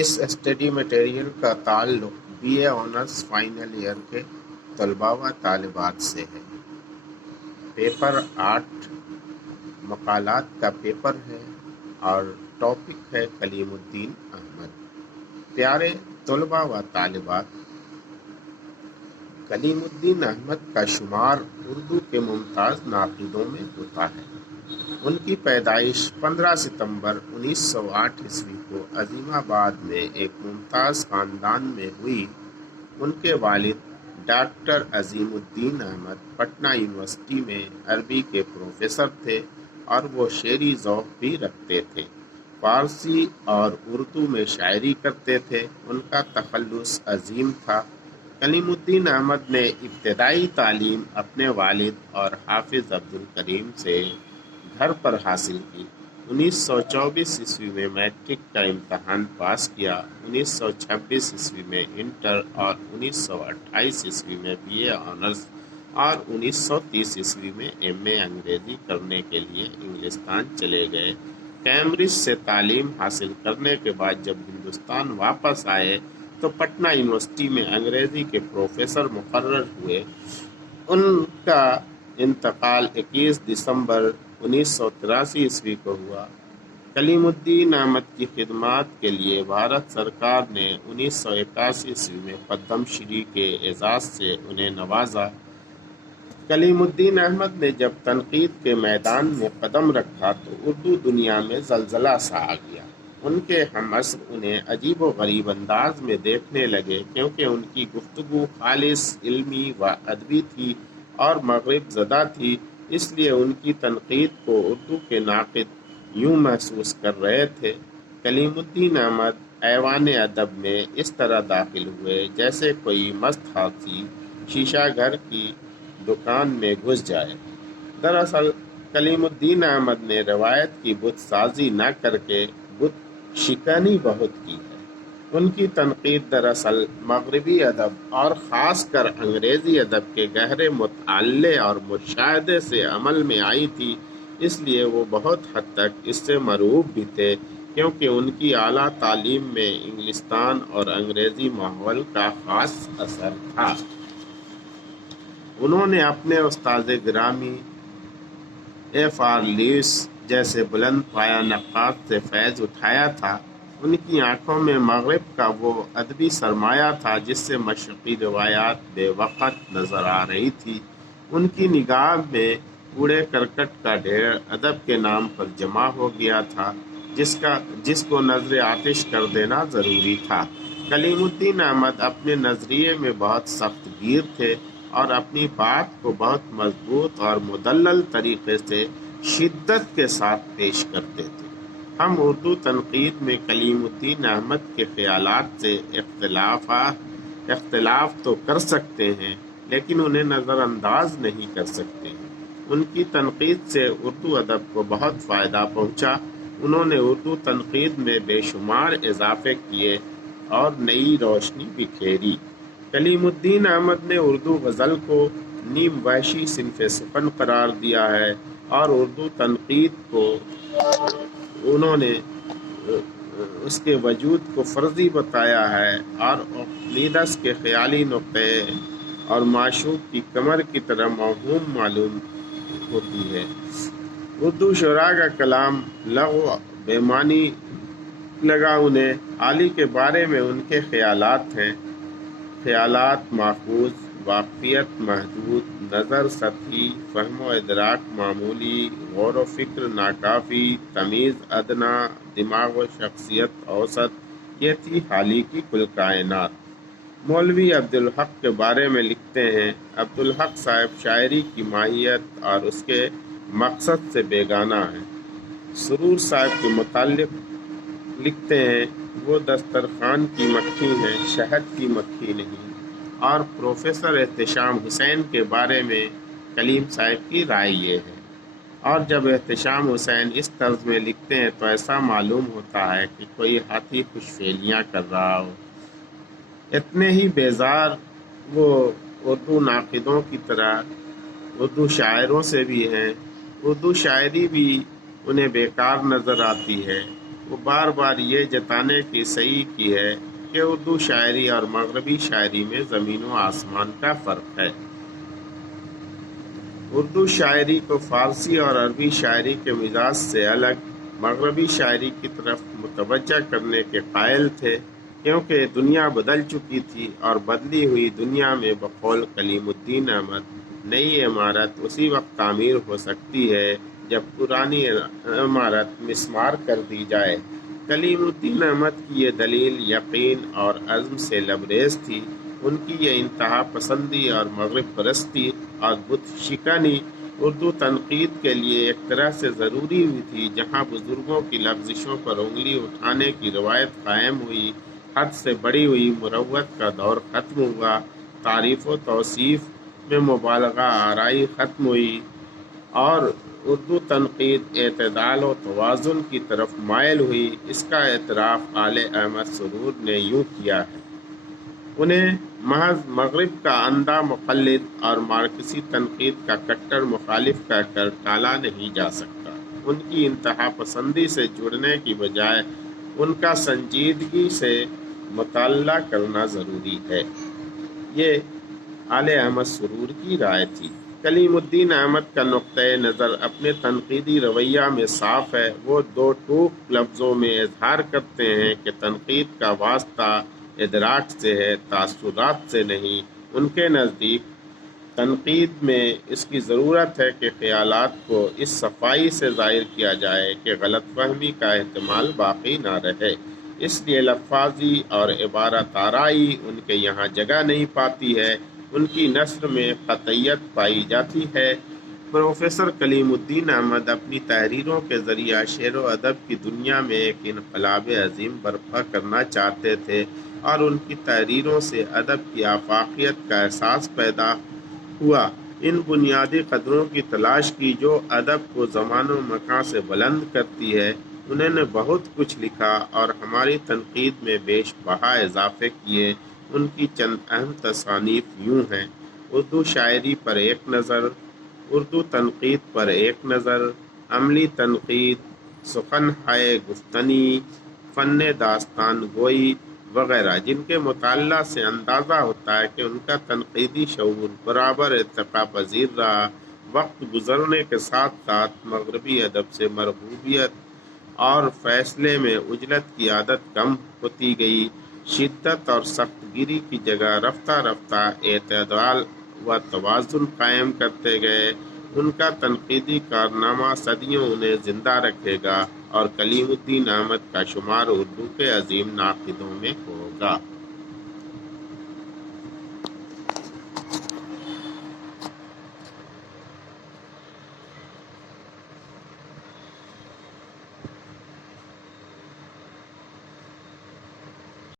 اس study material کا تعلق B A honours final year کے طلباء و طالبات سے ہے۔ پیپر 8 مقالات کا پیپر ہے اور ٹاپک ہے کلیم الدین احمد۔ پیارے طلباء و طالبات، کلیم الدین احمد کا شمار اردو کے ممتاز ناقدوں میں ہوتا ہے۔ ان کی پیدائش 15 ستمبر 1908 عیسوی کو عظیم آباد میں ایک ممتاز خاندان میں ہوئی۔ ان کے والد ڈاکٹر عظیم الدین احمد پٹنہ یونیورسٹی میں عربی کے پروفیسر تھے اور وہ شعری ذوق بھی رکھتے تھے۔ فارسی اور اردو میں شاعری کرتے تھے۔ ان کا تخلص عظیم تھا۔ کلیم الدین احمد نے ابتدائی تعلیم اپنے والد اور حافظ عبدالکریم سے گھر پر حاصل کی۔ 1924 عیسوی میں میٹرک کا امتحان پاس کیا۔ 1926 عیسوی میں انٹر اور 1928 عیسوی میں بی اے آنرز اور 1930 عیسوی میں ایم اے انگریزی کرنے کے لیے انگلستان چلے گئے۔ کیمبرج سے تعلیم حاصل کرنے کے بعد جب ہندوستان واپس آئے تو پٹنہ یونیورسٹی میں انگریزی کے پروفیسر مقرر ہوئے۔ ان کا انتقال 21 دسمبر 1983 عیسوی کو ہوا۔ کلیم الدین احمد کی خدمات کے لیے بھارت سرکار نے 1981 عیسوی میں پدم شری کے اعزاز سے انہیں نوازا۔ کلیم الدین احمد نے جب تنقید کے میدان میں قدم رکھا تو اردو دنیا میں زلزلہ سا آ گیا۔ ان کے ہم عصر انہیں عجیب و غریب انداز میں دیکھنے لگے، کیونکہ ان کی گفتگو خالص علمی و ادبی تھی اور مغرب زدہ تھی۔ اس لیے ان کی تنقید کو اردو کے ناقد یوں محسوس کر رہے تھے۔ کلیم الدین احمد ایوان ادب میں اس طرح داخل ہوئے جیسے کوئی مست ہاتھی شیشہ گھر کی دکان میں گھس جائے۔ دراصل کلیم الدین احمد نے روایت کی بت سازی نہ کر کے بت شکنی بہت کی ہے۔ ان کی تنقید دراصل مغربی ادب اور خاص کر انگریزی ادب کے گہرے مطالعے اور مشاہدے سے عمل میں آئی تھی۔ اس لیے وہ بہت حد تک اس سے مرعوب بھی تھے، کیونکہ ان کی اعلیٰ تعلیم میں انگلستان اور انگریزی ماحول کا خاص اثر تھا۔ انہوں نے اپنے استاد گرامی ایف آر لیوس جیسے بلند پایہ نقاد سے فیض اٹھایا تھا۔ ان کی آنکھوں میں مغرب کا وہ ادبی سرمایہ تھا جس سے مشرقی روایات بے وقت نظر آ رہی تھی۔ ان کی نگاہ میں کوڑے کرکٹ کا ڈھیر ادب کے نام پر جمع ہو گیا تھا، جس کو نظر آتش کر دینا ضروری تھا۔ کلیم الدین احمد اپنے نظریے میں بہت سخت گیر تھے اور اپنی بات کو بہت مضبوط اور مدلل طریقے سے شدت کے ساتھ پیش کرتے تھے۔ ہم اردو تنقید میں کلیم الدین احمد کے خیالات سے اختلاف تو کر سکتے ہیں، لیکن انہیں نظر انداز نہیں کر سکتے ہیں۔ ان کی تنقید سے اردو ادب کو بہت فائدہ پہنچا۔ انہوں نے اردو تنقید میں بے شمار اضافے کیے اور نئی روشنی بکھیری۔ کلیم الدین احمد نے اردو غزل کو نیم وحشی صنف سخن قرار دیا ہے اور اردو تنقید کو انہوں نے اس کے وجود کو فرضی بتایا ہے اور اقلیدس کے خیالی نقطے اور معشوق کی کمر کی طرح موہوم معلوم ہوتی ہے۔ اردو شعراء کا کلام لغو بے معنی لگا انہیں۔ علی کے بارے میں ان کے خیالات ہیں: خیالات ماخوذ، واقفیت محدود، نظر سطحی، فہم و ادراک معمولی، غور و فکر ناکافی، تمیز ادنا، دماغ و شخصیت اوسط، یہ تھی حالی کی کل کائنات۔ مولوی عبدالحق کے بارے میں لکھتے ہیں: عبدالحق صاحب شاعری کی ماہیت اور اس کے مقصد سے بیگانہ ہیں۔ سرور صاحب کے متعلق لکھتے ہیں: وہ دسترخوان کی مکھی ہیں، شہد کی مکھی نہیں۔ اور پروفیسر احتشام حسین کے بارے میں کلیم صاحب کی رائے یہ ہے: اور جب احتشام حسین اس طرز میں لکھتے ہیں تو ایسا معلوم ہوتا ہے کہ کوئی ہاتھی خوش فعلیاں کر رہا ہو۔ اتنے ہی بیزار وہ اردو ناقدوں کی طرح اردو شاعروں سے بھی ہیں۔ اردو شاعری بھی انہیں بیکار نظر آتی ہے۔ وہ بار بار یہ جتانے کی صحیح کی ہے کہ اردو شاعری اور مغربی شاعری میں زمین و آسمان کا فرق ہے۔ اردو شاعری کو فارسی اور عربی شاعری کے مزاج سے الگ مغربی شاعری کی طرف متوجہ کرنے کے قائل تھے، کیونکہ دنیا بدل چکی تھی اور بدلی ہوئی دنیا میں بقول کلیم الدین احمد نئی عمارت اسی وقت تعمیر ہو سکتی ہے جب پرانی عمارت مسمار کر دی جائے۔ کلیم الدین احمد کی یہ دلیل یقین اور عزم سے لبریز تھی۔ ان کی یہ انتہا پسندی اور مغرب پرستی اور بت شکنی اردو تنقید کے لیے ایک طرح سے ضروری ہوئی تھی۔ جہاں بزرگوں کی لغزشوں پر انگلی اٹھانے کی روایت قائم ہوئی، حد سے بڑی ہوئی مروت کا دور ختم ہوا، تعریف و توصیف میں مبالغہ آرائی ختم ہوئی اور اردو تنقید اعتدال و توازن کی طرف مائل ہوئی۔ اس کا اعتراف آل احمد سرور نے یوں کیا ہے: انہیں محض مغرب کا اندھا مقلد اور مارکسی تنقید کا کٹر مخالف کہہ کر ٹالا نہیں جا سکتا۔ ان کی انتہا پسندی سے جڑنے کی بجائے ان کا سنجیدگی سے مطالعہ کرنا ضروری ہے۔ یہ آل احمد سرور کی رائے تھی۔ کلیم الدین احمد کا نقطۂ نظر اپنے تنقیدی رویہ میں صاف ہے۔ وہ دو ٹوک لفظوں میں اظہار کرتے ہیں کہ تنقید کا واسطہ ادراک سے ہے، تاثرات سے نہیں۔ ان کے نزدیک تنقید میں اس کی ضرورت ہے کہ خیالات کو اس صفائی سے ظاہر کیا جائے کہ غلط فہمی کا احتمال باقی نہ رہے۔ اس لیے لفاظی اور عبارت آرائی ان کے یہاں جگہ نہیں پاتی ہے، ان کی نثر میں قطعیت پائی جاتی ہے۔ پروفیسر کلیم الدین احمد اپنی تحریروں کے ذریعہ شعر و ادب کی دنیا میں ایک انقلاب عظیم برپا کرنا چاہتے تھے اور ان کی تحریروں سے ادب کی آفاقیت کا احساس پیدا ہوا۔ ان بنیادی قدروں کی تلاش کی جو ادب کو زمان و مکان سے بلند کرتی ہے۔ انہوں نے بہت کچھ لکھا اور ہماری تنقید میں بیش بہا اضافے کیے۔ ان کی چند اہم تصانیف یوں ہیں: اردو شاعری پر ایک نظر، اردو تنقید پر ایک نظر، عملی تنقید، سخن ہائے گفتنی، فن داستان گوئی وغیرہ، جن کے مطالعہ سے اندازہ ہوتا ہے کہ ان کا تنقیدی شعور برابر ارتقا پذیر رہا۔ وقت گزرنے کے ساتھ ساتھ مغربی ادب سے مرغوبیت اور فیصلے میں عجلت کی عادت کم ہوتی گئی۔ شدت اور سخت گیری کی جگہ رفتہ رفتہ اعتدال و توازن قائم کرتے گئے۔ ان کا تنقیدی کارنامہ صدیوں انہیں زندہ رکھے گا اور کلیم الدین احمد کا شمار اردو کے عظیم ناقدوں میں ہوگا۔